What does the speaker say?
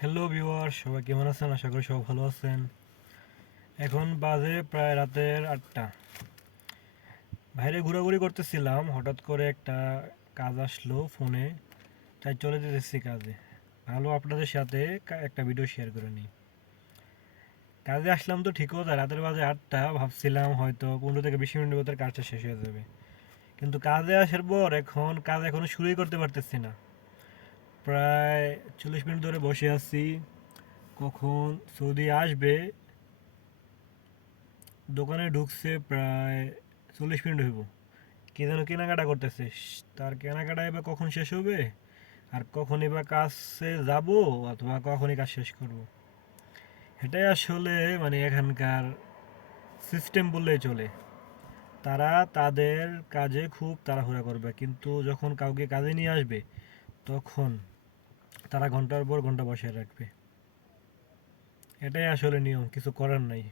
Hello viewer, সবাই কেমন আছেন? আশা করি সবাই ভালো আছেন। এখন বাজে প্রায় রাতের 8টা। বাইরে ঘোরাঘুরি করতেছিলাম, হঠাৎ করে একটা কাজ আসলো ফোনে, তাই চলে যেতেছি কাজে। ভালো আপনাদের সাথে একটা ভিডিও শেয়ার করে নিই। কাজে আসলাম তো ঠিক কথা, রাতের বাজে 8টা, ভাবছিলাম হয়তো 15 থেকে 20 মিনিটের ভিতরে কাজটা শেষ হয়ে যাবে। কিন্তু কাজে আসার পর এখন কাজ এখনো শুরুই করতে পারতেছি না। প্রায় 40 মিনিট ধরে বসে আছি, কখন সৌদি আসবে। দোকানে ঢুকছে প্রায় 40 মিনিট হইব, কি যেন কেনাকাটা করতেছে। তার কেনাকাটা এবার কখন শেষ হবে, আর কখনই বা কাজে যাব, অথবা কখনই কাজ শেষ করব। এটাই আসলে মানে এখানকার সিস্টেম বললেই চলে। তারা তাদের কাজে খুব তাড়াহুড়া করবে, কিন্তু যখন কাউকে কাজে নিয়ে আসবে তখন তারা ঘন্টার পর ঘন্টা বসে রাখবে। এটাই আসলে নিয়ম, কিছু করার নাই।